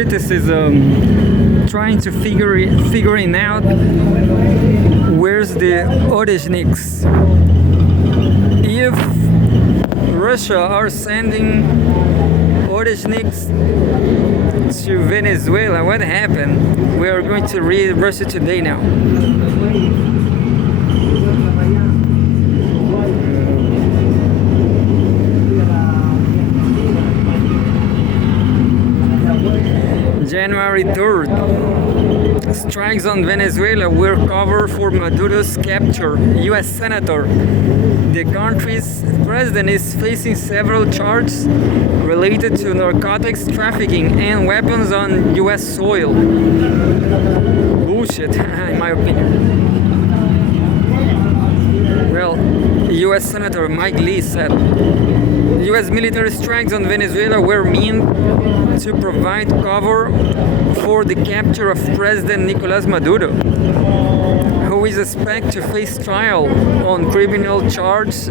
authorities is trying to figuring out where's the Oreshniks. If Russia are sending Oreshniks to Venezuela, what happened? We are going to read Russia Today now. January 3rd. Strikes on Venezuela were cover for Maduro's capture. U.S. Senator. The country's president is facing several charges related to narcotics trafficking and weapons on U.S. soil. Bullshit, in my opinion. Well, U.S. Senator Mike Lee said U.S. military strikes on Venezuela were meant to provide cover for the capture of President Nicolas Maduro, who is expected to face trial on criminal charges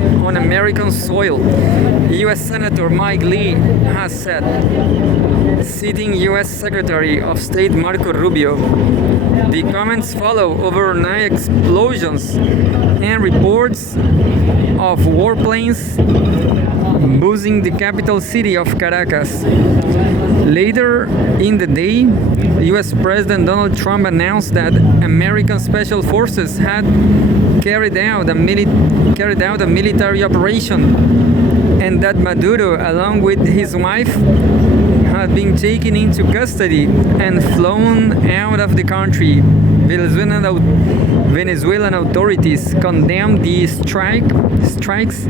on American soil. U.S. Senator Mike Lee has said, citing U.S. Secretary of State Marco Rubio. The comments follow overnight explosions and reports of warplanes buzzing the capital city of Caracas. Later in the day, U.S. President Donald Trump announced that American Special Forces had carried out a military operation and that Maduro, along with his wife, had been taken into custody and flown out of the country. Venezuelan authorities condemned the strikes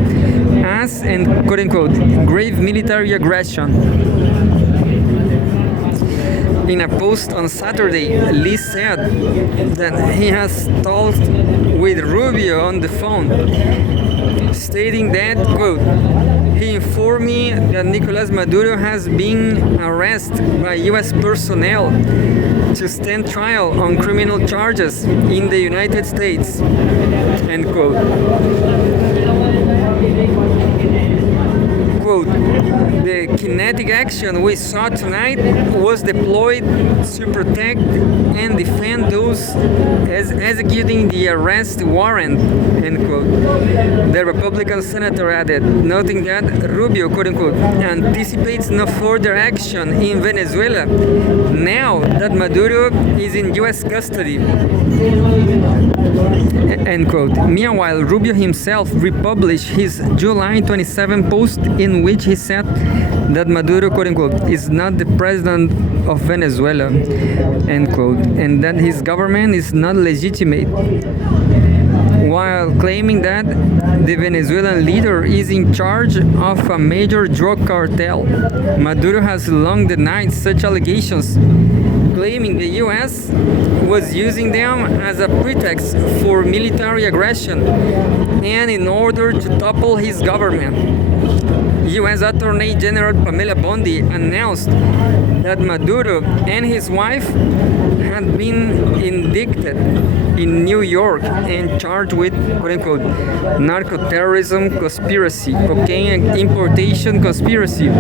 as an quote-unquote grave military aggression. In a post on Saturday, Lee said that he has talked with Rubio on the phone, stating that, quote, he informed me that Nicolas Maduro has been arrested by U.S. personnel to stand trial on criminal charges in the United States, end quote. Quote, the kinetic action we saw tonight was deployed to protect and defend those executing the arrest warrant, end quote. The Republican senator added, noting that Rubio, quote unquote, anticipates no further action in Venezuela now that Maduro is in U.S. custody, end quote. Meanwhile, Rubio himself republished his July 27 post in which he said that Maduro, quote unquote, is not the president of Venezuela, end quote, and that his government is not legitimate, while claiming that the Venezuelan leader is in charge of a major drug cartel. Maduro has long denied such allegations, claiming the U.S. was using them as a pretext for military aggression and in order to topple his government. U.S. Attorney General Pamela Bondi announced that Maduro and his wife had been indicted in New York and charged with, quote-unquote, narco-terrorism conspiracy, cocaine importation conspiracy,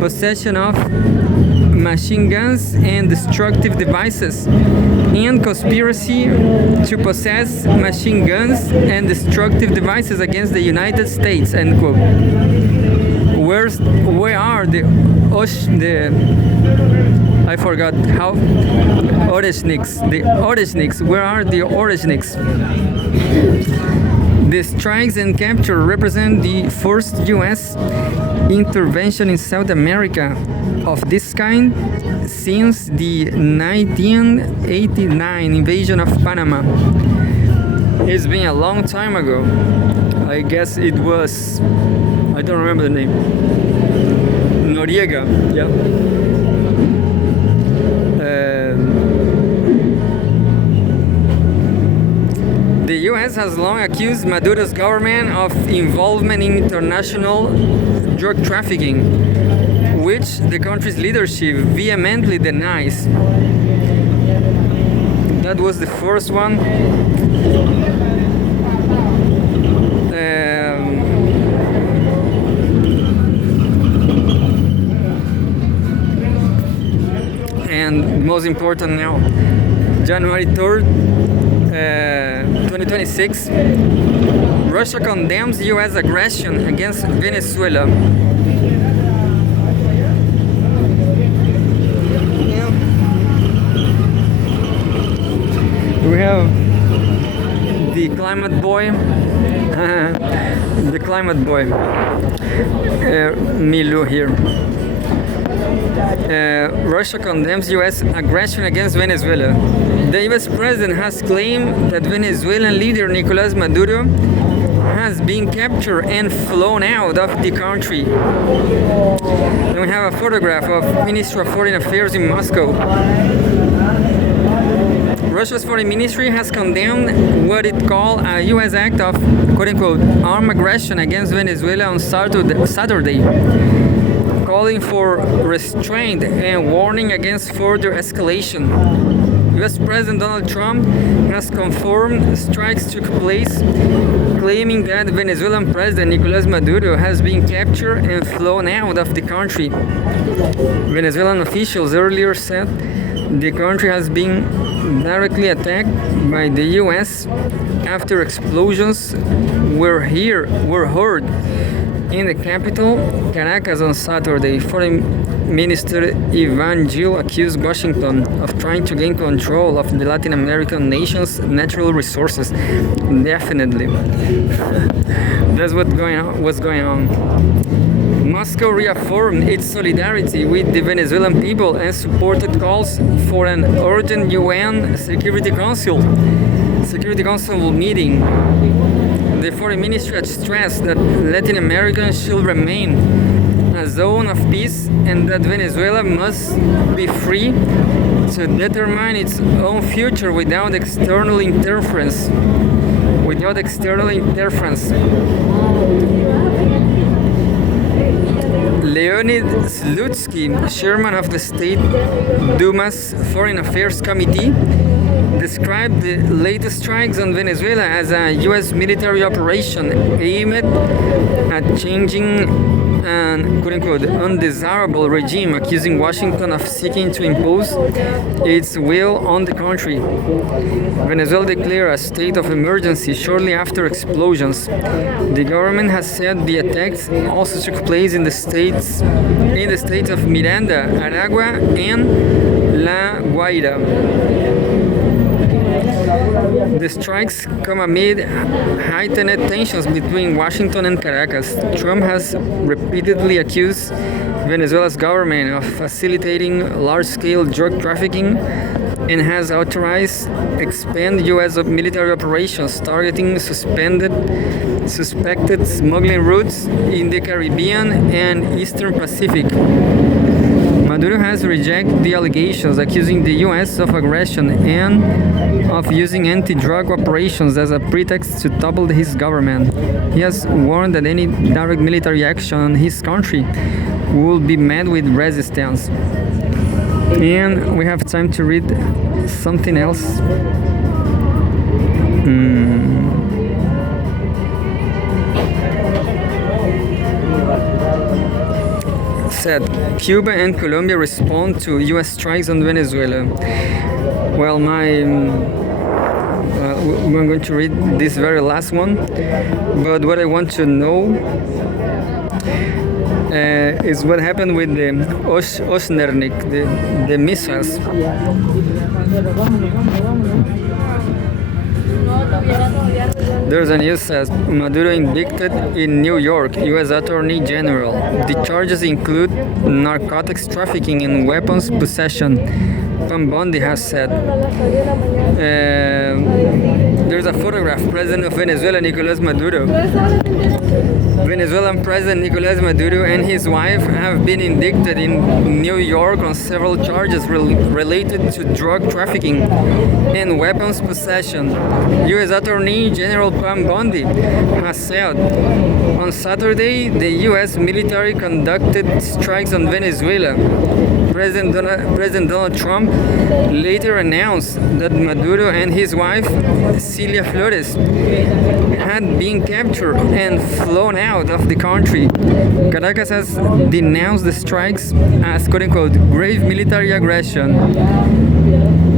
possession of machine guns and destructive devices, and conspiracy to possess machine guns and destructive devices against the United States, end quote. Where are the I forgot how Oreshniks. The Oreshniks. Where are the Oreshniks? The strikes and capture represent the first U.S. intervention in South America of this kind since the 1989 invasion of Panama. It's been a long time ago. I guess it was, I don't remember the name. Noriega, yeah. The U.S. has long accused Maduro's government of involvement in international drug trafficking, which the country's leadership vehemently denies. That was the first one. and most important now, January 3rd, 2026, Russia condemns U.S. aggression against Venezuela. We have the climate boy, the climate boy, Milu here. Russia condemns U.S. aggression against Venezuela. The U.S. president has claimed that Venezuelan leader Nicolas Maduro has been captured and flown out of the country. And we have a photograph of Ministry of Foreign Affairs in Moscow. Russia's foreign ministry has condemned what it called a U.S. act of quote-unquote armed aggression against Venezuela on Saturday, calling for restraint and warning against further escalation. U.S. President Donald Trump has confirmed strikes took place, claiming that Venezuelan President Nicolas Maduro has been captured and flown out of the country. Venezuelan officials earlier said the country has been directly attacked by the U.S. after explosions were heard in the capital, Caracas, on Saturday. Foreign Minister Ivan Gil accused Washington of trying to gain control of the Latin American nation's natural resources. Definitely. That's what's going on. Moscow reaffirmed its solidarity with the Venezuelan people and supported calls for an urgent UN Security Council meeting. The Foreign Ministry stressed that Latin America should remain a zone of peace and that Venezuela must be free to determine its own future without external interference. Leonid Slutsky, chairman of the State Duma's Foreign Affairs Committee, described the latest strikes on Venezuela as a U.S. military operation aimed at changing an quote-unquote undesirable regime, accusing Washington of seeking to impose its will on the country. Venezuela declared a state of emergency shortly after explosions. The government has said the attacks also took place in the states of Miranda, Aragua, and La Guaira. The strikes come amid heightened tensions between Washington and Caracas. Trump has repeatedly accused Venezuela's government of facilitating large-scale drug trafficking and has authorized expanded U.S. military operations targeting suspected smuggling routes in the Caribbean and Eastern Pacific. Maduro has rejected the allegations, accusing the U.S. of aggression and of using anti-drug operations as a pretext to topple his government. He has warned that any direct military action on his country will be met with resistance. And we have time to read something else. Said Cuba and Colombia respond to U.S. strikes on Venezuela. Well, we're going to read this very last one, but what I want to know is what happened with the Osnernik, the missiles. There's a news says Maduro indicted in New York, U.S. Attorney General. The charges include narcotics trafficking and weapons possession. Pam Bondi has said. There's a photograph. President of Venezuela, Nicolas Maduro. Venezuelan President Nicolas Maduro and his wife have been indicted in New York on several charges related to drug trafficking and weapons possession. U.S. Attorney General Pam Bondi has said on Saturday the U.S. military conducted strikes on Venezuela. President Donald Trump later announced that Maduro and his wife, Cilia Flores, had been captured and flown out of the country. Caracas has denounced the strikes as quote unquote grave military aggression.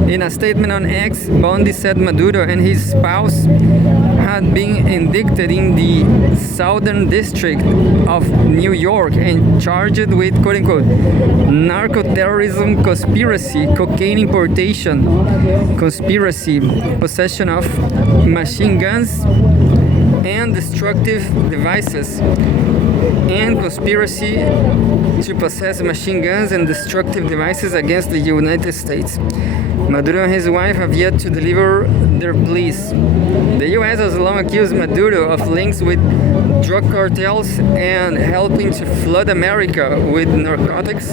In a statement on X, Bondi said Maduro and his spouse had been indicted in the Southern District of New York and charged with quote unquote narco-terrorism conspiracy, cocaine importation, conspiracy, possession of machine guns and destructive devices, and conspiracy to possess machine guns and destructive devices against the United States. Maduro and his wife have yet to deliver their pleas. The U.S. has long accused Maduro of links with drug cartels and helping to flood America with narcotics,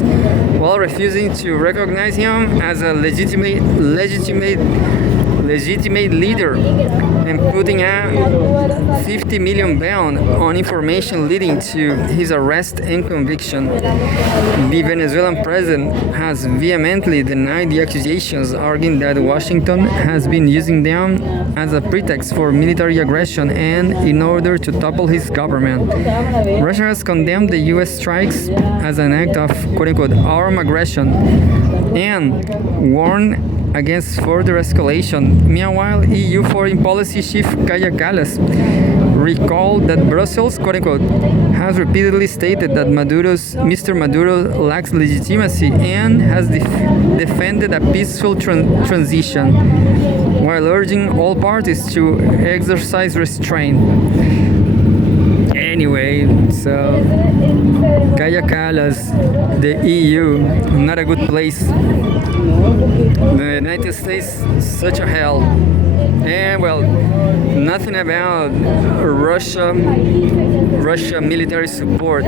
while refusing to recognize him as a legitimate leader and putting a 50 million bond on information leading to his arrest and conviction. The Venezuelan president has vehemently denied the accusations, arguing that Washington has been using them as a pretext for military aggression and in order to topple his government. Russia has condemned the U.S. strikes as an act of quote-unquote armed aggression and warned against further escalation. Meanwhile, EU Foreign Policy Chief Kaja Kallas recalled that Brussels, quote-unquote, has repeatedly stated that Mr. Maduro lacks legitimacy and has defended a peaceful transition, while urging all parties to exercise restraint. Anyway, so Kaja Kallas, the EU, not a good place. The United States, such a hell. And well, nothing about Russia military support.